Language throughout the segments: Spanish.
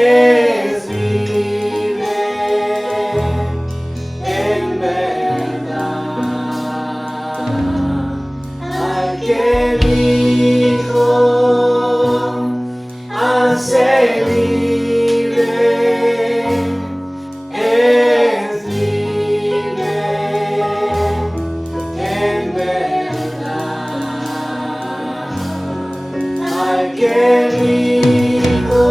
es libre en verdad. Al que el Hijo hace libre es libre en verdad. Al que el Hijo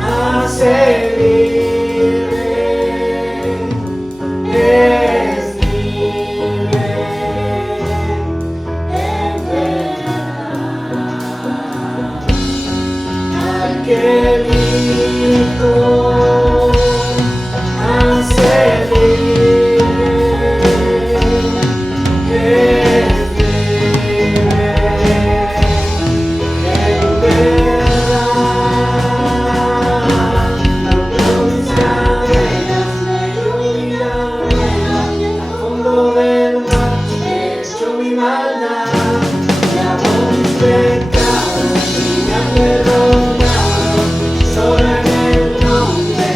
hace libre es libre en verdad. Al que el Hijo hace libre es libre en verdad. No mis cadenas me iluminarán, al fondo del mar he hecho mi maldad. Llamo mis pecados y me han perdonado, solo en el nombre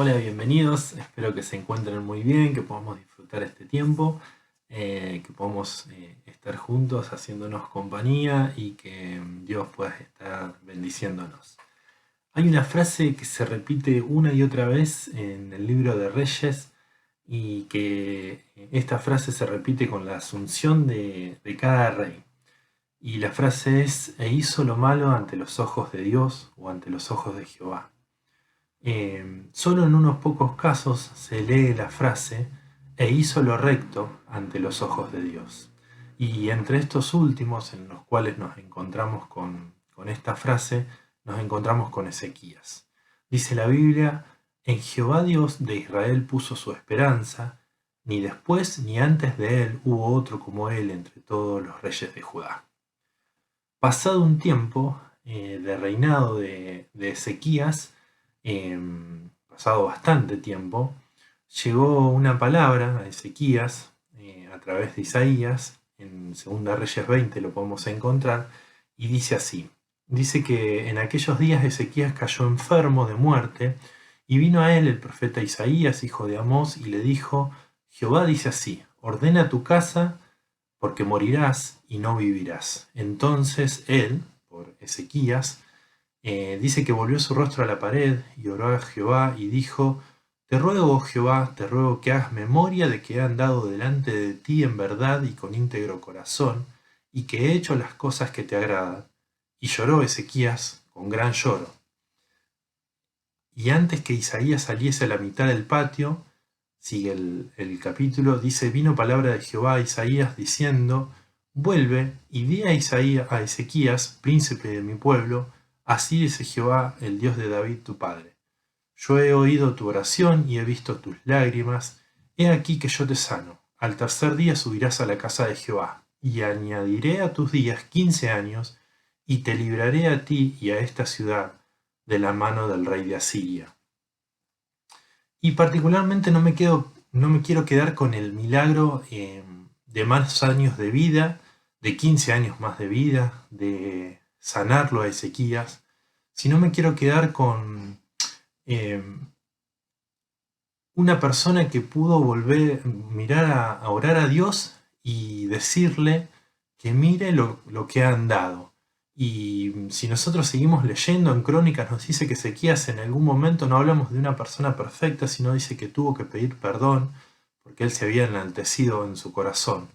Hola, bienvenidos. Espero que se encuentren muy bien, que podamos disfrutar este tiempo, que podamos estar juntos haciéndonos compañía y que Dios pueda estar bendiciéndonos. Hay una frase que se repite una y otra vez en el libro de Reyes y que esta frase se repite con la asunción de cada rey. Y la frase es: "E hizo lo malo ante los ojos de Dios o ante los ojos de Jehová". Solo en unos pocos casos se lee la frase "e hizo lo recto ante los ojos de Dios". Y entre estos últimos, en los cuales nos encontramos con esta frase, nos encontramos con Ezequías. Dice la Biblia: "En Jehová Dios de Israel puso su esperanza, ni después ni antes de él hubo otro como él entre todos los reyes de Judá". Pasado un tiempo de reinado de Ezequías, pasado bastante tiempo, llegó una palabra a Ezequías a través de Isaías. En 2 Reyes 20 lo podemos encontrar, y dice así. Dice que en aquellos días Ezequías cayó enfermo de muerte, y vino a él el profeta Isaías, hijo de Amós, y le dijo: "Jehová dice así: ordena tu casa, porque morirás y no vivirás". Entonces él, por Ezequías, dice que volvió su rostro a la pared y oró a Jehová y dijo: "Te ruego, oh Jehová, te ruego que hagas memoria de que he andado delante de ti en verdad y con íntegro corazón, y que he hecho las cosas que te agradan". Y lloró Ezequías con gran lloro. Y antes que Isaías saliese a la mitad del patio, sigue el capítulo, dice: "Vino palabra de Jehová a Isaías diciendo: vuelve y di a Ezequías, príncipe de mi pueblo, así dice Jehová, el Dios de David tu padre: yo he oído tu oración y he visto tus lágrimas. He aquí que yo te sano. Al tercer día subirás a la casa de Jehová, y añadiré a tus días 15 años, y te libraré a ti y a esta ciudad de la mano del rey de Asiria". Y particularmente no me quiero quedar con el milagro de más años de vida, de 15 años más de vida, de sanarlo a Ezequías, sino me quiero quedar con una persona que pudo volver, mirar a orar a Dios y decirle que mire lo que han dado. Y si nosotros seguimos leyendo en Crónicas, nos dice que Ezequías en algún momento, no hablamos de una persona perfecta, sino dice que tuvo que pedir perdón porque él se había enaltecido en su corazón.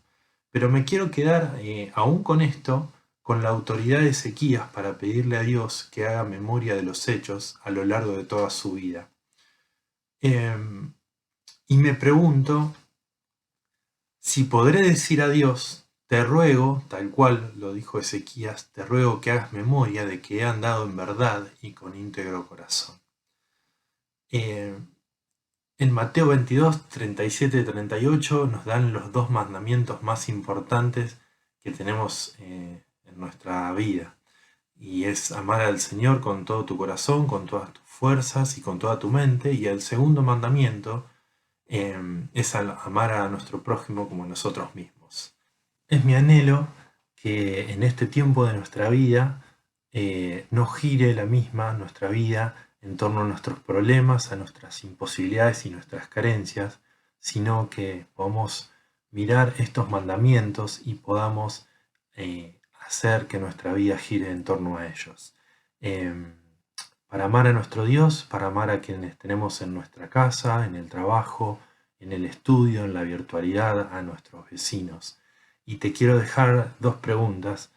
Pero me quiero quedar, aún con esto, con la autoridad de Ezequías para pedirle a Dios que haga memoria de los hechos a lo largo de toda su vida. Y me pregunto si podré decir a Dios: te ruego, tal cual lo dijo Ezequías, te ruego que hagas memoria de que he andado en verdad y con íntegro corazón. En Mateo 22, 37 y 38 nos dan los dos mandamientos más importantes que tenemos en nuestra vida. Y es amar al Señor con todo tu corazón, con todas tus fuerzas y con toda tu mente. Y el segundo mandamiento es amar a nuestro prójimo como nosotros mismos. Es mi anhelo que en este tiempo de nuestra vida no gire la misma nuestra vida en torno a nuestros problemas, a nuestras imposibilidades y nuestras carencias, sino que podamos mirar estos mandamientos y podamos hacer que nuestra vida gire en torno a ellos. Para amar a nuestro Dios, para amar a quienes tenemos en nuestra casa, en el trabajo, en el estudio, en la virtualidad, a nuestros vecinos. Y te quiero dejar dos preguntas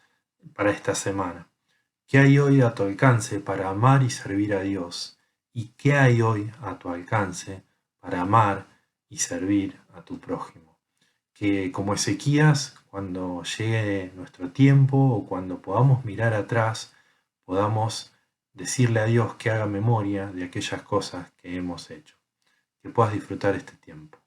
para esta semana. ¿Qué hay hoy a tu alcance para amar y servir a Dios? ¿Y qué hay hoy a tu alcance para amar y servir a tu prójimo? Que como Ezequías, cuando llegue nuestro tiempo o cuando podamos mirar atrás, podamos decirle a Dios que haga memoria de aquellas cosas que hemos hecho. Que puedas disfrutar este tiempo.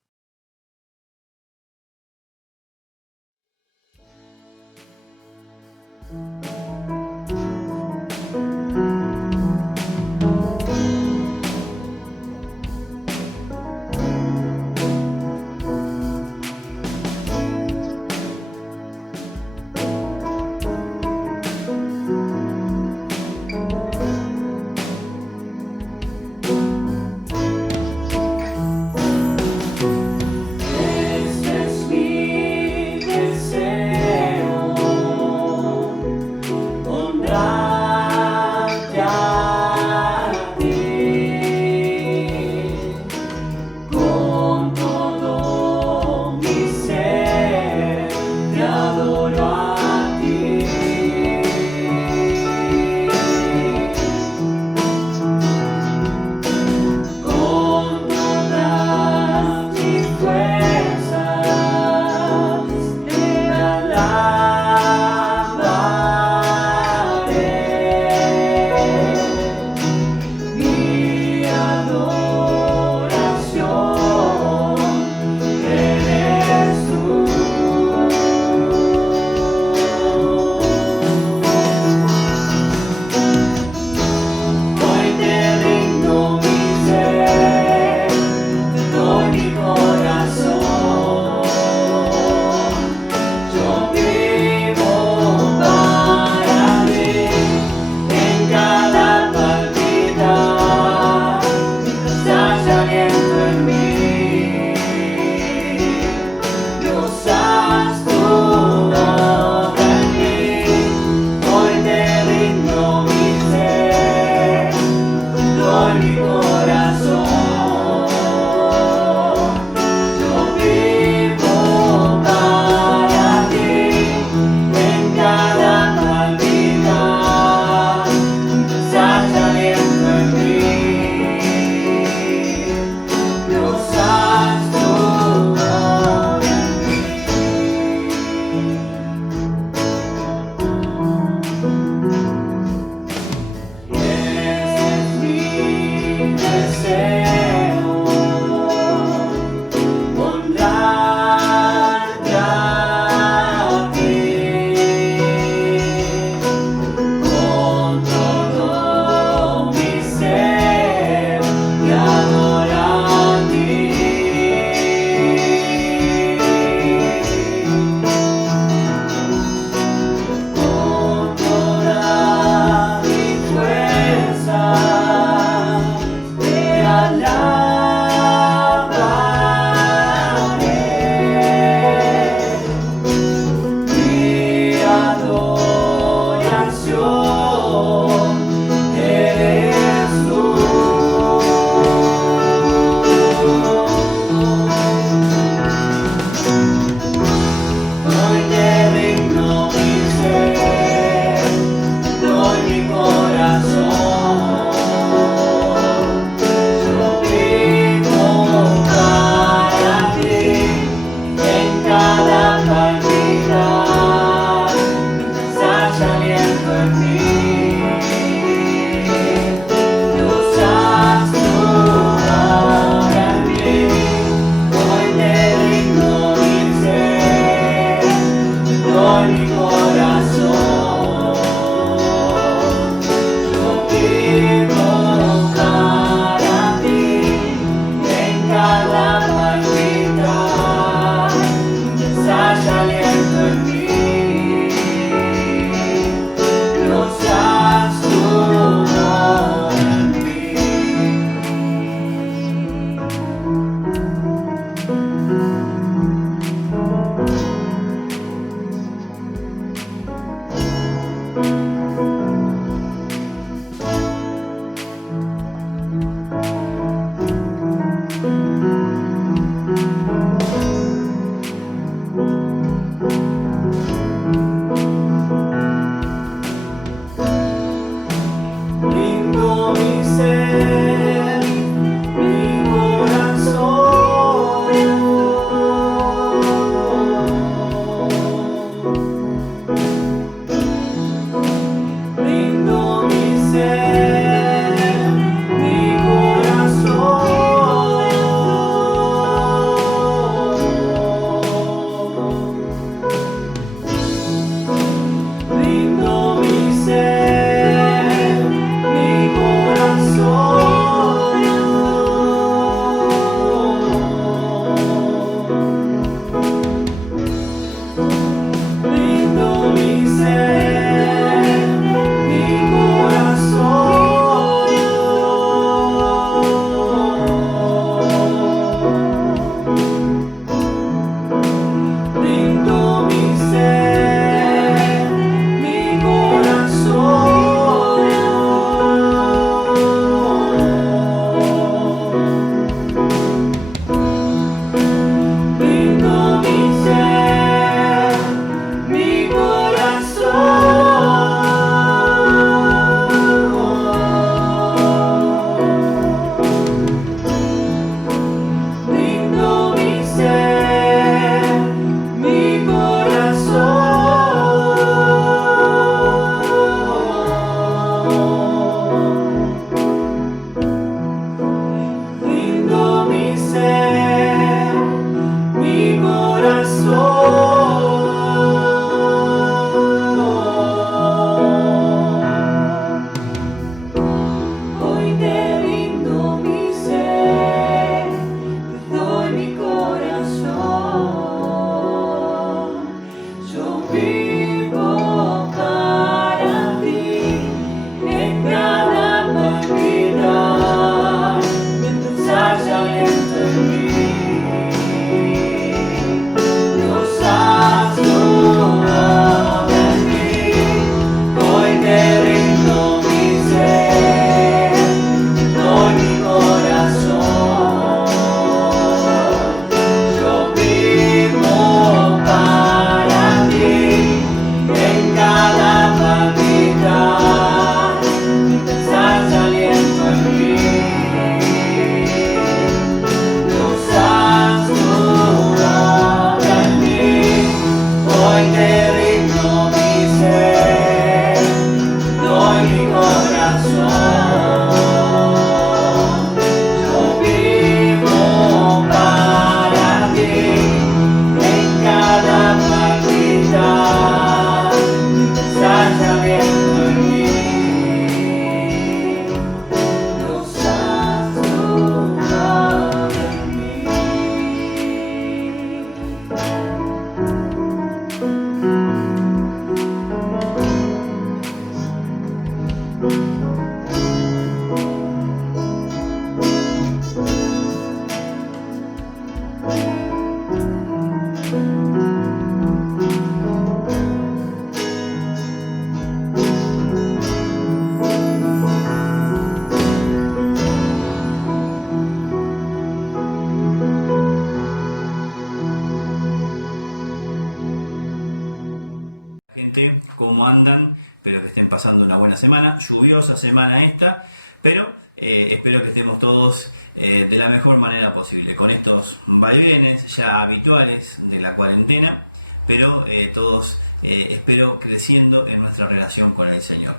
Gente, ¿cómo andan? Espero que estén pasando una buena semana, lluviosa semana esta, pero espero que estemos todos de la mejor manera posible, con estos vaivenes ya habituales de la cuarentena, pero todos espero creciendo en nuestra relación con el Señor.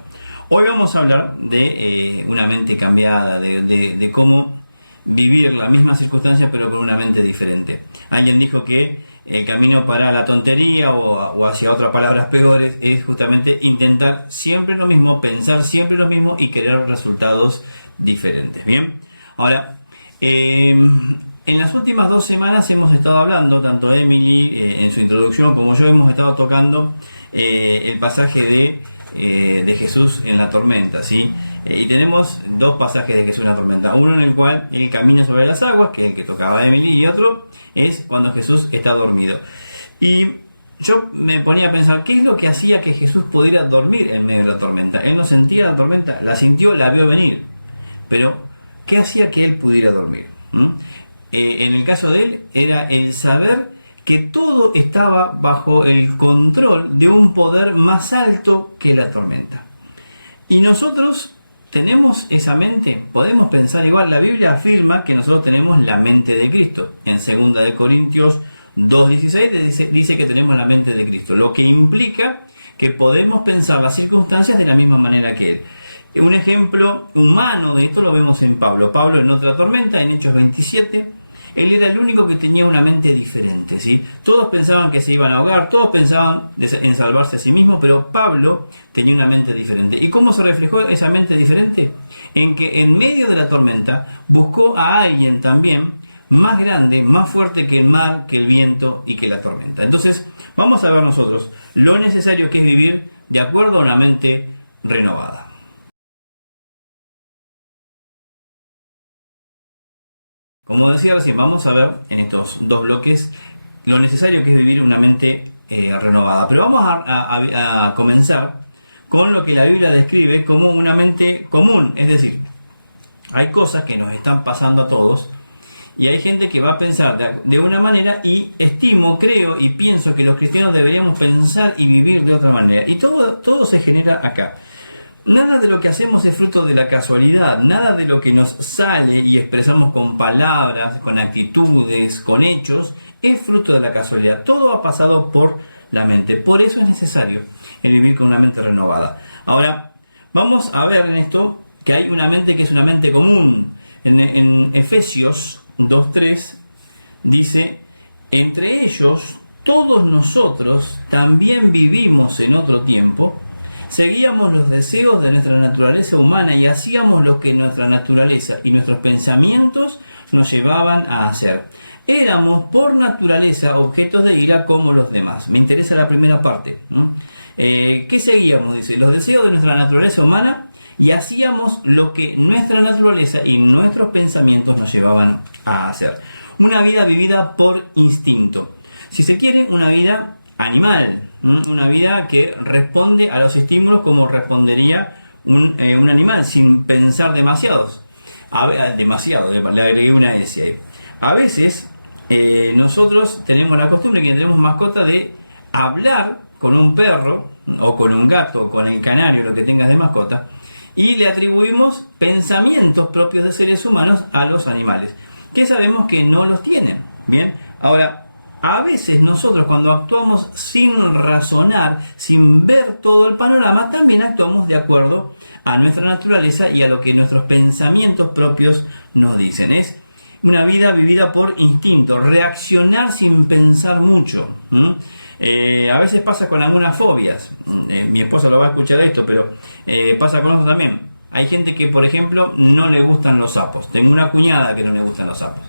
Hoy vamos a hablar de una mente cambiada, de cómo vivir la misma circunstancia pero con una mente diferente. Alguien dijo que el camino para la tontería o hacia otras palabras peores es justamente intentar siempre lo mismo, pensar siempre lo mismo y querer resultados diferentes. Bien, ahora en las últimas 2 semanas hemos estado hablando, tanto Emily en su introducción como yo hemos estado tocando el pasaje de Jesús en la tormenta, ¿sí? Y tenemos 2 pasajes de Jesús en la tormenta, uno en el cual él camina sobre las aguas, que es el que tocaba Emily, y otro es cuando Jesús está dormido. Y yo me ponía a pensar, ¿qué es lo que hacía que Jesús pudiera dormir en medio de la tormenta? Él no sentía la tormenta, la sintió, la vio venir, pero ¿qué hacía que él pudiera dormir? En el caso de él era el saber que todo estaba bajo el control de un poder más alto que la tormenta. Y nosotros tenemos esa mente, podemos pensar igual. La Biblia afirma que nosotros tenemos la mente de Cristo. En 2 de Corintios 2:16 dice que tenemos la mente de Cristo, lo que implica que podemos pensar las circunstancias de la misma manera que Él. Un ejemplo humano de esto lo vemos en Pablo. Pablo en otra tormenta, en Hechos 27, él era el único que tenía una mente diferente, ¿sí? Todos pensaban que se iban a ahogar, todos pensaban en salvarse a sí mismos, pero Pablo tenía una mente diferente. ¿Y cómo se reflejó esa mente diferente? En que en medio de la tormenta buscó a alguien también más grande, más fuerte que el mar, que el viento y que la tormenta. Entonces, vamos a ver nosotros lo necesario que es vivir de acuerdo a una mente renovada. Como decía recién, vamos a ver en estos 2 bloques lo necesario que es vivir una mente renovada. Pero vamos a comenzar con lo que la Biblia describe como una mente común. Es decir, hay cosas que nos están pasando a todos y hay gente que va a pensar de una manera, y estimo, creo y pienso que los cristianos deberíamos pensar y vivir de otra manera. Y todo se genera acá. Nada de lo que hacemos es fruto de la casualidad, nada de lo que nos sale y expresamos con palabras, con actitudes, con hechos, es fruto de la casualidad. Todo ha pasado por la mente. Por eso es necesario el vivir con una mente renovada. Ahora, vamos a ver en esto que hay una mente que es una mente común. En Efesios 2:3 dice: entre ellos, todos nosotros también vivimos en otro tiempo, seguíamos los deseos de nuestra naturaleza humana y hacíamos lo que nuestra naturaleza y nuestros pensamientos nos llevaban a hacer. éramos por naturaleza objetos de ira como los demás. Me interesa la primera parte. ¿Qué seguíamos? Dice, los deseos de nuestra naturaleza humana, y hacíamos lo que nuestra naturaleza y nuestros pensamientos nos llevaban a hacer. Una vida vivida por instinto. Si se quiere, una vida animal, una vida que responde a los estímulos como respondería un animal, sin pensar demasiado, le agregué una S ahí. A veces nosotros tenemos la costumbre, que tenemos mascota, de hablar con un perro o con un gato o con el canario, lo que tengas de mascota, y le atribuimos pensamientos propios de seres humanos a los animales, que sabemos que no los tienen. Bien, ahora, a veces nosotros, cuando actuamos sin razonar, sin ver todo el panorama, también actuamos de acuerdo a nuestra naturaleza y a lo que nuestros pensamientos propios nos dicen. Es una vida vivida por instinto, reaccionar sin pensar mucho. A veces pasa con algunas fobias. Mi esposa lo va a escuchar esto, pero pasa con eso también. Hay gente que, por ejemplo, no le gustan los sapos. Tengo una cuñada que no le gustan los sapos.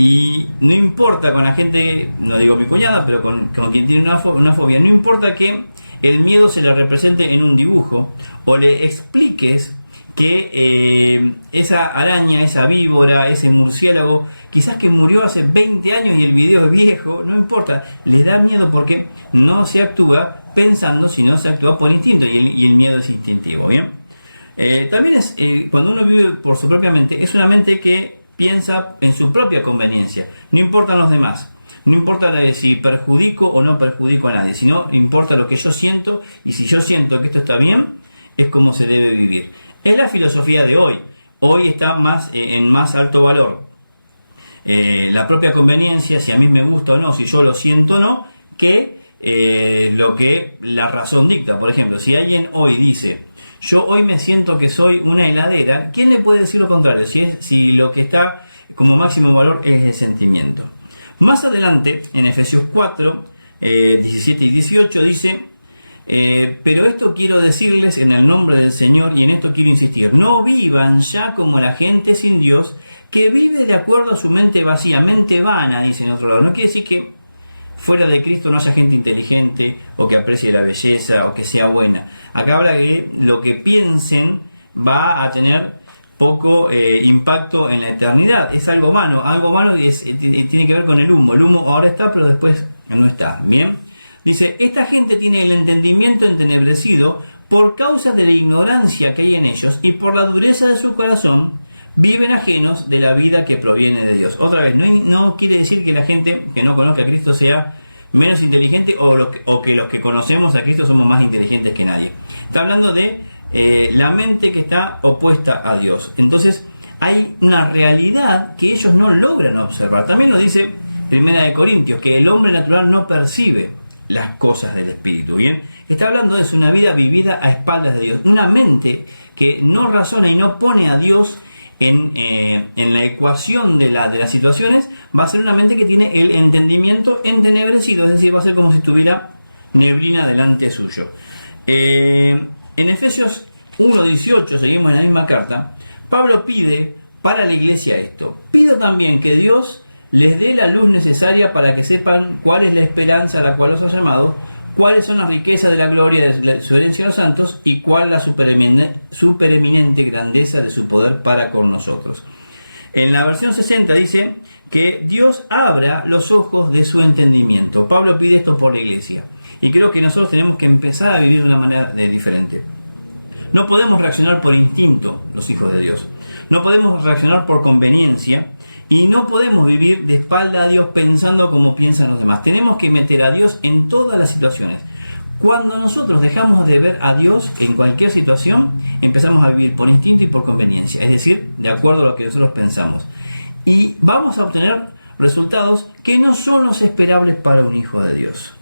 Y no importa con la gente, no digo mi cuñada, pero con quien tiene una fobia, no importa que el miedo se le represente en un dibujo o le expliques que esa araña, esa víbora, ese murciélago, quizás que murió hace 20 años y el video es viejo, no importa, les da miedo porque no se actúa pensando, sino se actúa por instinto, y el miedo es instintivo. ¿Bien? También es, cuando uno vive por su propia mente, es una mente que piensa en su propia conveniencia, no importan los demás. No importa si perjudico o no perjudico a nadie, sino importa lo que yo siento, y si yo siento que esto está bien, es como se debe vivir. Es la filosofía de hoy. Hoy está en más alto valor la propia conveniencia, si a mí me gusta o no, si yo lo siento o no, que lo que la razón dicta. Por ejemplo, si alguien hoy dice, yo hoy me siento que soy una heladera, ¿quién le puede decir lo contrario? Si lo que está como máximo valor es el sentimiento. Más adelante, en Efesios 4, 17 y 18, dice, pero esto quiero decirles en el nombre del Señor, y en esto quiero insistir, no vivan ya como la gente sin Dios, que vive de acuerdo a su mente vacía, mente vana, dice en otro lado. No quiere decir que fuera de Cristo no haya gente inteligente, o que aprecie la belleza, o que sea buena. Acá habla que lo que piensen va a tener poco impacto en la eternidad. Es algo humano y tiene que ver con el humo. El humo ahora está, pero después no está. Bien, dice, esta gente tiene el entendimiento entenebrecido por causa de la ignorancia que hay en ellos, y por la dureza de su corazón viven ajenos de la vida que proviene de Dios. Otra vez, no quiere decir que la gente que no conozca a Cristo sea menos inteligente, o que los que conocemos a Cristo somos más inteligentes que nadie. Está hablando de la mente que está opuesta a Dios. Entonces hay una realidad que ellos no logran observar. También lo dice Primera de Corintios, que el hombre natural no percibe las cosas del Espíritu. Bien, está hablando de una vida vivida a espaldas de Dios, una mente que no razona y no pone a Dios en la ecuación de las situaciones. Va a ser una mente que tiene el entendimiento entenebrecido, es decir, va a ser como si tuviera neblina delante suyo. En Efesios 1:18, seguimos en la misma carta, Pablo pide para la iglesia esto: pido también que Dios les dé la luz necesaria para que sepan cuál es la esperanza a la cual los ha llamado, cuáles son las riquezas de la gloria de su herencia en los santos, y cuál la supereminente grandeza de su poder para con nosotros. En la versión 60 dice que Dios abra los ojos de su entendimiento. Pablo pide esto por la iglesia. Y creo que nosotros tenemos que empezar a vivir de una manera diferente. No podemos reaccionar por instinto, los hijos de Dios. No podemos reaccionar por conveniencia, y no podemos vivir de espalda a Dios pensando como piensan los demás. Tenemos que meter a Dios en todas las situaciones. Cuando nosotros dejamos de ver a Dios en cualquier situación, empezamos a vivir por instinto y por conveniencia, es decir, de acuerdo a lo que nosotros pensamos. Y vamos a obtener resultados que no son los esperables para un hijo de Dios.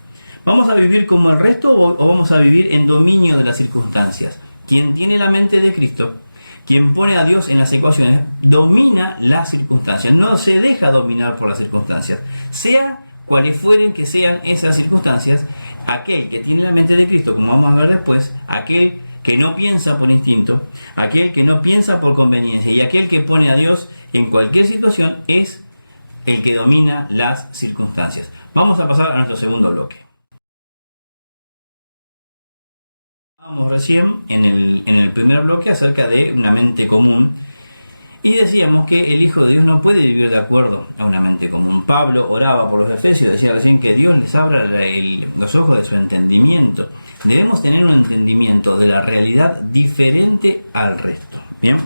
¿Vamos a vivir como el resto, o vamos a vivir en dominio de las circunstancias? Quien tiene la mente de Cristo, quien pone a Dios en las ecuaciones, domina las circunstancias, no se deja dominar por las circunstancias. Sea cuales fueren que sean esas circunstancias, aquel que tiene la mente de Cristo, como vamos a ver después, aquel que no piensa por instinto, aquel que no piensa por conveniencia, y aquel que pone a Dios en cualquier situación, es el que domina las circunstancias. Vamos a pasar a nuestro segundo bloque. Hablábamos recién en el primer bloque acerca de una mente común y decíamos que el Hijo de Dios no puede vivir de acuerdo a una mente común. Pablo oraba por los efesios, decía recién que Dios les abra los ojos de su entendimiento. Debemos tener un entendimiento de la realidad diferente al resto. Bien,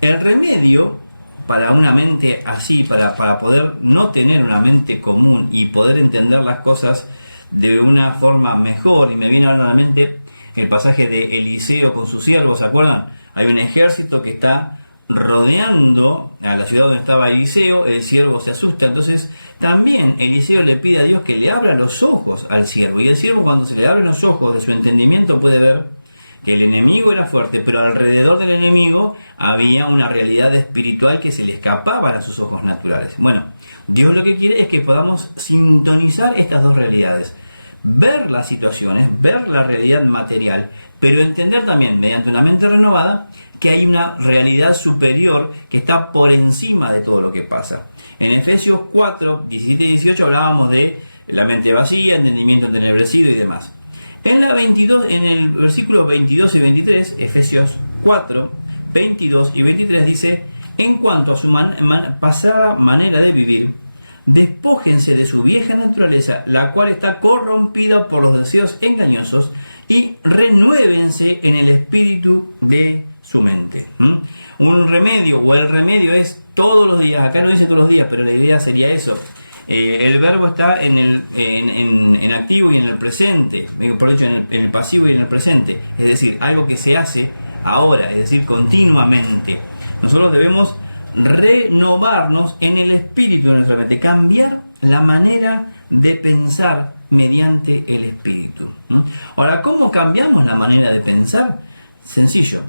el remedio para una mente así, para poder no tener una mente común y poder entender las cosas de una forma mejor, y me viene ahora a la mente el pasaje de Eliseo con sus siervos, ¿se acuerdan? Hay un ejército que está rodeando a la ciudad donde estaba Eliseo, el siervo se asusta, entonces también Eliseo le pide a Dios que le abra los ojos al siervo, y el siervo, cuando se le abren los ojos de su entendimiento, puede ver que el enemigo era fuerte, pero alrededor del enemigo había una realidad espiritual que se le escapaba a sus ojos naturales. Bueno, Dios lo que quiere es que podamos sintonizar estas dos realidades, ver las situaciones, ver la realidad material, pero entender también, mediante una mente renovada, que hay una realidad superior que está por encima de todo lo que pasa. En Efesios 4, 17 y 18 hablábamos de la mente vacía, entendimiento entenebrecido y demás. En el versículo 22 y 23, Efesios 4, 22 y 23 dice: en cuanto a su pasada manera de vivir, despójense de su vieja naturaleza, la cual está corrompida por los deseos engañosos, y renuévense en el espíritu de su mente. Un remedio, o el remedio es todos los días. Acá no dice todos los días, pero la idea sería eso. El verbo está en activo y en el presente, por hecho en el pasivo y en el presente, es decir, algo que se hace ahora, es decir, continuamente. Nosotros debemos renovarnos en el espíritu de nuestra mente, cambiar la manera de pensar mediante el espíritu. Ahora, ¿cómo cambiamos la manera de pensar? Sencillo,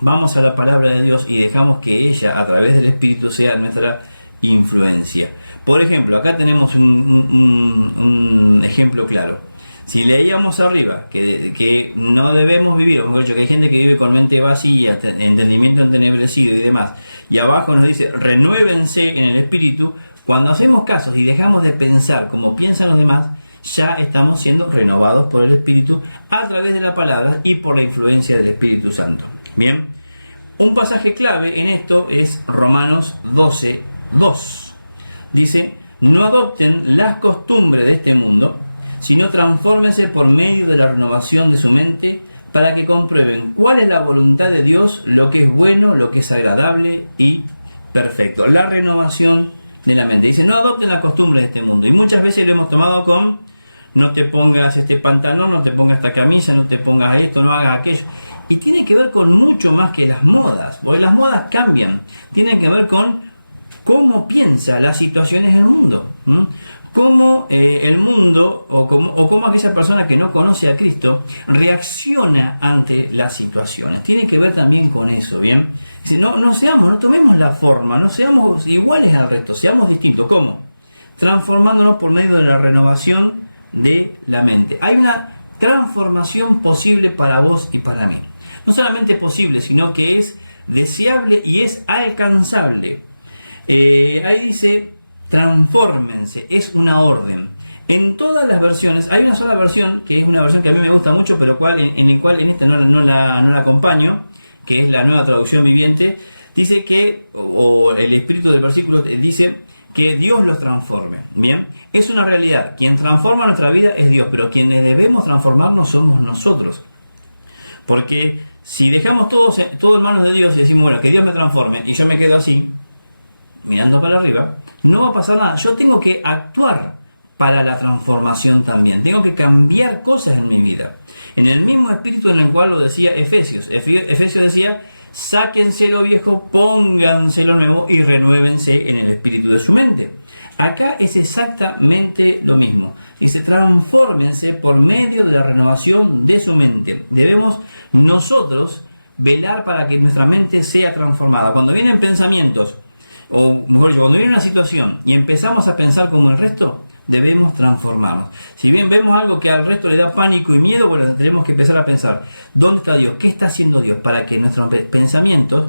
vamos a la palabra de Dios y dejamos que ella, a través del espíritu, sea nuestra influencia. Por ejemplo, acá tenemos un ejemplo claro. Si leíamos arriba que no debemos vivir, o mejor dicho, que hay gente que vive con mente vacía, entendimiento entenebrecido y demás, y abajo nos dice renuévense en el espíritu, cuando hacemos casos y dejamos de pensar como piensan los demás, ya estamos siendo renovados por el espíritu a través de la palabra y por la influencia del Espíritu Santo. Bien, un pasaje clave en esto es Romanos 12, 2. Dice: no adopten las costumbres de este mundo, sino transfórmense por medio de la renovación de su mente, para que comprueben cuál es la voluntad de Dios, lo que es bueno, lo que es agradable y perfecto. La renovación de la mente. Dice: no adopten las costumbres de este mundo. Y muchas veces lo hemos tomado con: no te pongas este pantalón, no te pongas esta camisa, no te pongas esto, no hagas aquello. Y tiene que ver con mucho más que las modas, porque las modas cambian. Tienen que ver con cómo piensa las situaciones del mundo. Cómo el mundo, o cómo aquella persona que no conoce a Cristo reacciona ante las situaciones. Tiene que ver también con eso, ¿bien? Dice: no tomemos la forma, no seamos iguales al resto, seamos distintos. ¿Cómo? Transformándonos por medio de la renovación de la mente. Hay una transformación posible para vos y para mí. No solamente posible, sino que es deseable y es alcanzable. Ahí dice: transfórmense, es una orden. En todas las versiones, hay una sola versión, que es una versión que a mí me gusta mucho, pero en esta no la acompaño, que es la Nueva Traducción Viviente. Dice que, o el espíritu del versículo dice que Dios los transforme. Bien, es una realidad. Quien transforma nuestra vida es Dios, pero quienes debemos transformarnos somos nosotros. Porque si dejamos todo en manos de Dios y decimos: bueno, que Dios me transforme, y yo me quedo así, mirando para arriba, no va a pasar nada. Yo tengo que actuar para la transformación también. Tengo que cambiar cosas en mi vida. En el mismo espíritu en el cual lo decía Efesios. Efesios decía: sáquense lo viejo, pónganse lo nuevo y renuévense en el espíritu de su mente. Acá es exactamente lo mismo. Dice: transfórmense por medio de la renovación de su mente. Debemos nosotros velar para que nuestra mente sea transformada. Cuando vienen pensamientos, o mejor dicho, cuando viene una situación y empezamos a pensar como el resto, debemos transformarnos. Si bien vemos algo que al resto le da pánico y miedo, bueno, tenemos que empezar a pensar: ¿dónde está Dios? ¿Qué está haciendo Dios? Para que nuestros pensamientos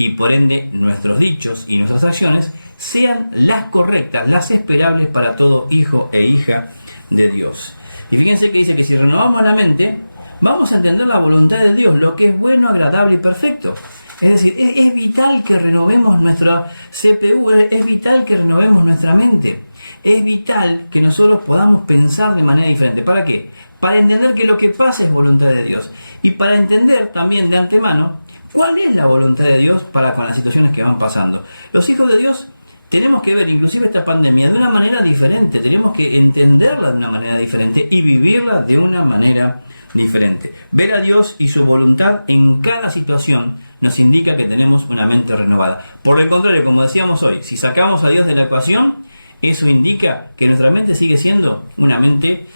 y por ende nuestros dichos y nuestras acciones sean las correctas, las esperables para todo hijo e hija de Dios. Y fíjense que dice que si renovamos la mente, vamos a entender la voluntad de Dios, lo que es bueno, agradable y perfecto. Es decir, es vital que renovemos nuestra CPU, es vital que renovemos nuestra mente. Es vital que nosotros podamos pensar de manera diferente. ¿Para qué? Para entender que lo que pasa es voluntad de Dios. Y para entender también de antemano cuál es la voluntad de Dios para con las situaciones que van pasando. Los hijos de Dios tenemos que ver inclusive esta pandemia de una manera diferente. Tenemos que entenderla de una manera diferente y vivirla de una manera diferente. Ver a Dios y su voluntad en cada situación nos indica que tenemos una mente renovada. Por el contrario, como decíamos hoy, si sacamos a Dios de la ecuación, eso indica que nuestra mente sigue siendo una mente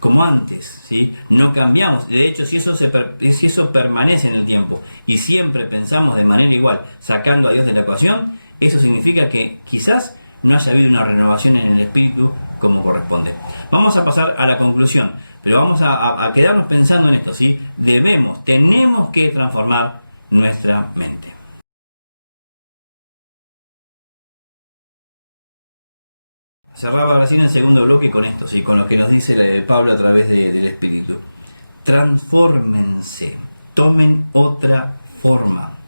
como antes, ¿sí? No cambiamos. De hecho, si eso permanece en el tiempo y siempre pensamos de manera igual, sacando a Dios de la ecuación, eso significa que quizás no haya habido una renovación en el espíritu como corresponde. Vamos a pasar a la conclusión, pero vamos a quedarnos pensando en esto, ¿sí? Tenemos que transformar nuestra mente. Cerraba recién el segundo bloque con esto, ¿sí? Con lo que nos dice Pablo a través del Espíritu. Transfórmense, tomen otra forma.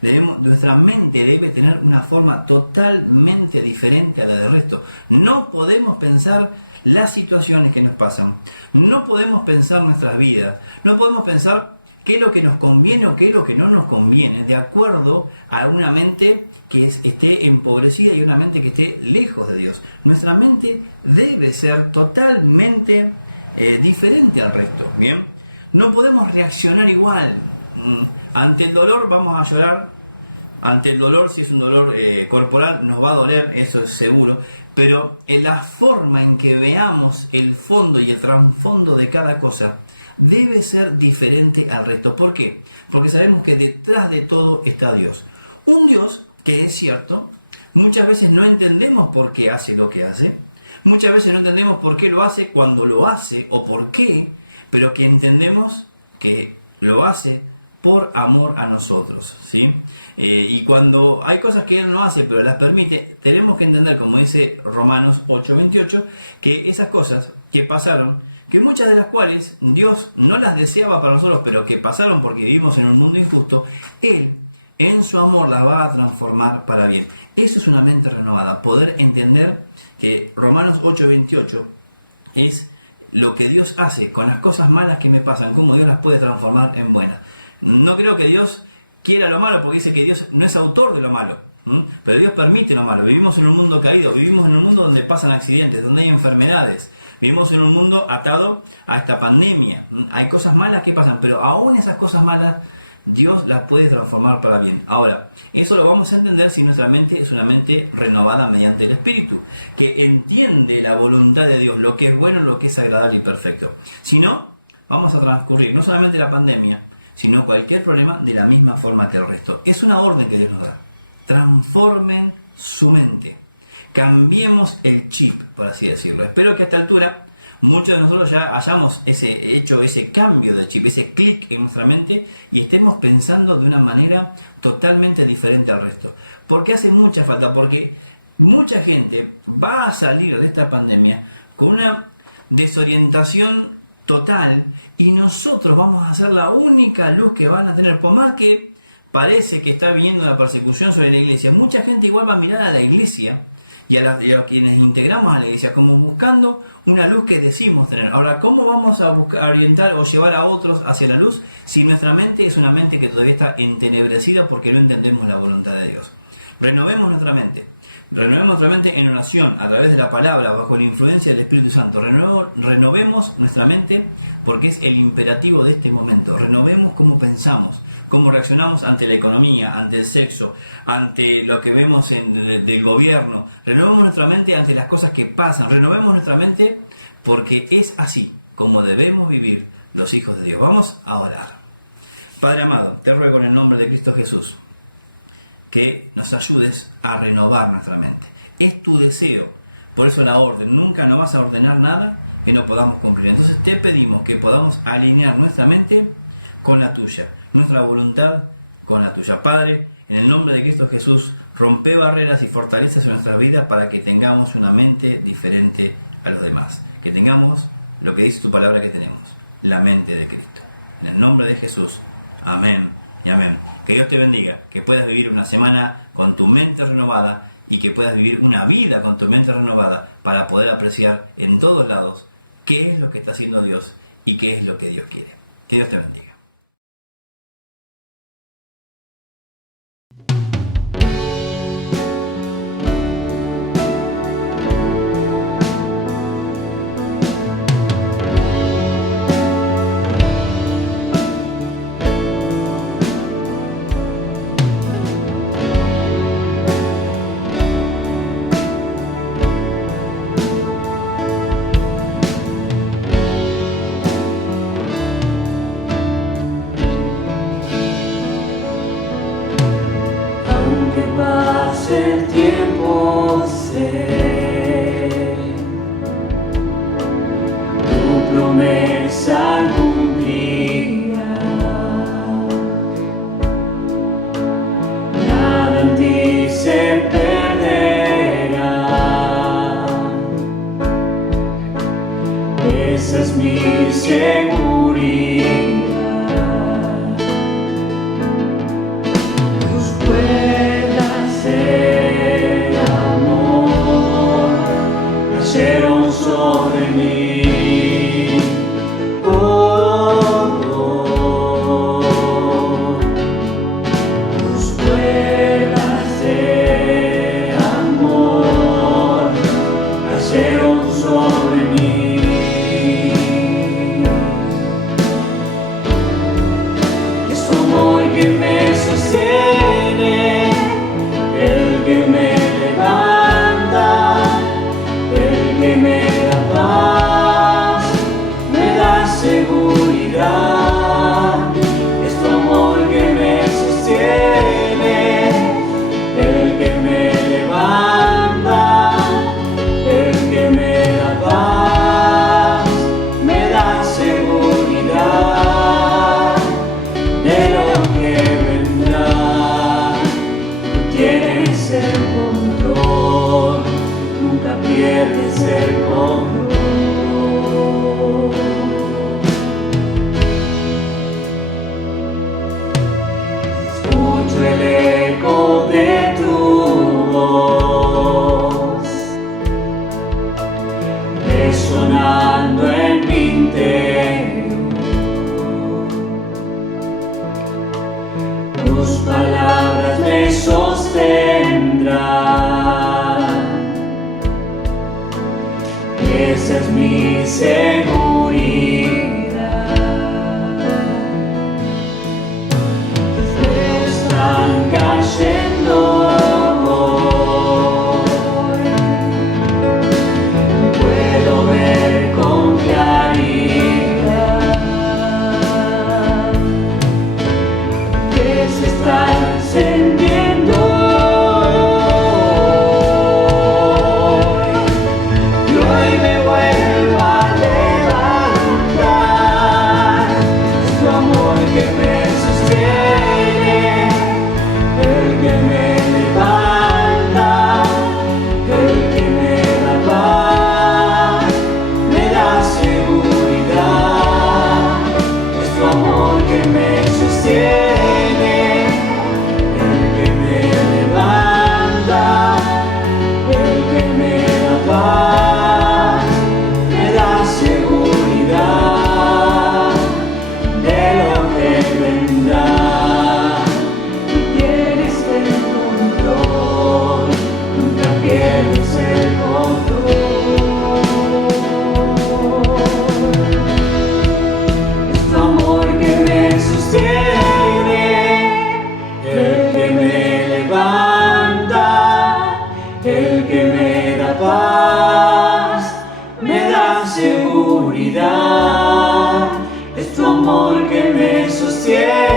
Nuestra mente debe tener una forma totalmente diferente a la del resto. No podemos pensar las situaciones que nos pasan, no podemos pensar nuestras vidas, no podemos pensar qué es lo que nos conviene o qué es lo que no nos conviene, de acuerdo a una mente que esté empobrecida y una mente que esté lejos de Dios. Nuestra mente debe ser totalmente diferente al resto. Bien, no podemos reaccionar igual. Ante el dolor vamos a llorar. Ante el dolor, si es un dolor corporal, nos va a doler, eso es seguro. Pero en la forma en que veamos el fondo y el trasfondo de cada cosa debe ser diferente al resto. ¿Por qué? Porque sabemos que detrás de todo está Dios. Un Dios que es cierto, muchas veces no entendemos por qué hace lo que hace. Muchas veces no entendemos por qué lo hace cuando lo hace o por qué, pero que entendemos que lo hace por amor a nosotros, ¿sí? Y cuando hay cosas que Él no hace, pero las permite, tenemos que entender, como dice Romanos 8:28, que esas cosas que pasaron, que muchas de las cuales Dios no las deseaba para nosotros, pero que pasaron porque vivimos en un mundo injusto, Él en su amor las va a transformar para bien. Eso es una mente renovada, poder entender que Romanos 8:28 es lo que Dios hace con las cosas malas que me pasan, cómo Dios las puede transformar en buenas. No creo que Dios quiera lo malo, porque dice que Dios no es autor de lo malo, pero Dios permite lo malo. Vivimos en un mundo caído, vivimos en un mundo donde pasan accidentes, donde hay enfermedades, vivimos en un mundo atado a esta pandemia. Hay cosas malas que pasan, pero aún esas cosas malas Dios las puede transformar para bien. Ahora, eso lo vamos a entender si nuestra mente es una mente renovada mediante el Espíritu, que entiende la voluntad de Dios, lo que es bueno, lo que es agradable y perfecto. Si no, vamos a transcurrir no solamente la pandemia, sino cualquier problema de la misma forma que el resto. Es una orden que Dios nos da. Transformen su mente. Cambiemos el chip, por así decirlo. Espero que a esta altura muchos de nosotros ya hayamos hecho ese cambio de chip, ese clic en nuestra mente y estemos pensando de una manera totalmente diferente al resto. Porque hace mucha falta, porque mucha gente va a salir de esta pandemia con una desorientación total y nosotros vamos a ser la única luz que van a tener. Por más que parece que está viniendo una persecución sobre la iglesia, mucha gente igual va a mirar a la iglesia y a quienes integramos a la iglesia como buscando una luz que decimos tener. Ahora, ¿cómo vamos a orientar o llevar a otros hacia la luz si nuestra mente es una mente que todavía está entenebrecida porque no entendemos la voluntad de Dios? Renovemos nuestra mente. Renovemos nuestra mente en oración, a través de la palabra, bajo la influencia del Espíritu Santo. Renovemos nuestra mente porque es el imperativo de este momento. Renovemos cómo pensamos, cómo reaccionamos ante la economía, ante el sexo, ante lo que vemos del gobierno. Renovemos nuestra mente ante las cosas que pasan. Renovemos nuestra mente porque es así como debemos vivir los hijos de Dios. Vamos a orar. Padre amado, te ruego en el nombre de Cristo Jesús que nos ayudes a renovar nuestra mente. Es tu deseo, por eso la orden. Nunca nos vas a ordenar nada que no podamos cumplir. Entonces te pedimos que podamos alinear nuestra mente con la tuya, nuestra voluntad con la tuya. Padre, en el nombre de Cristo Jesús, rompe barreras y fortalezas en nuestras vidas para que tengamos una mente diferente a los demás. Que tengamos lo que dice tu palabra que tenemos, la mente de Cristo. En el nombre de Jesús, amén y amén. Que Dios te bendiga, que puedas vivir una semana con tu mente renovada y que puedas vivir una vida con tu mente renovada para poder apreciar en todos lados qué es lo que está haciendo Dios y qué es lo que Dios quiere. Que Dios te bendiga. Aunque pase el tiempo, sé, tu promesa cumplirá. Nada en ti se perderá. Esa es mi seguridad. Seguridad, es tu amor que me sostiene.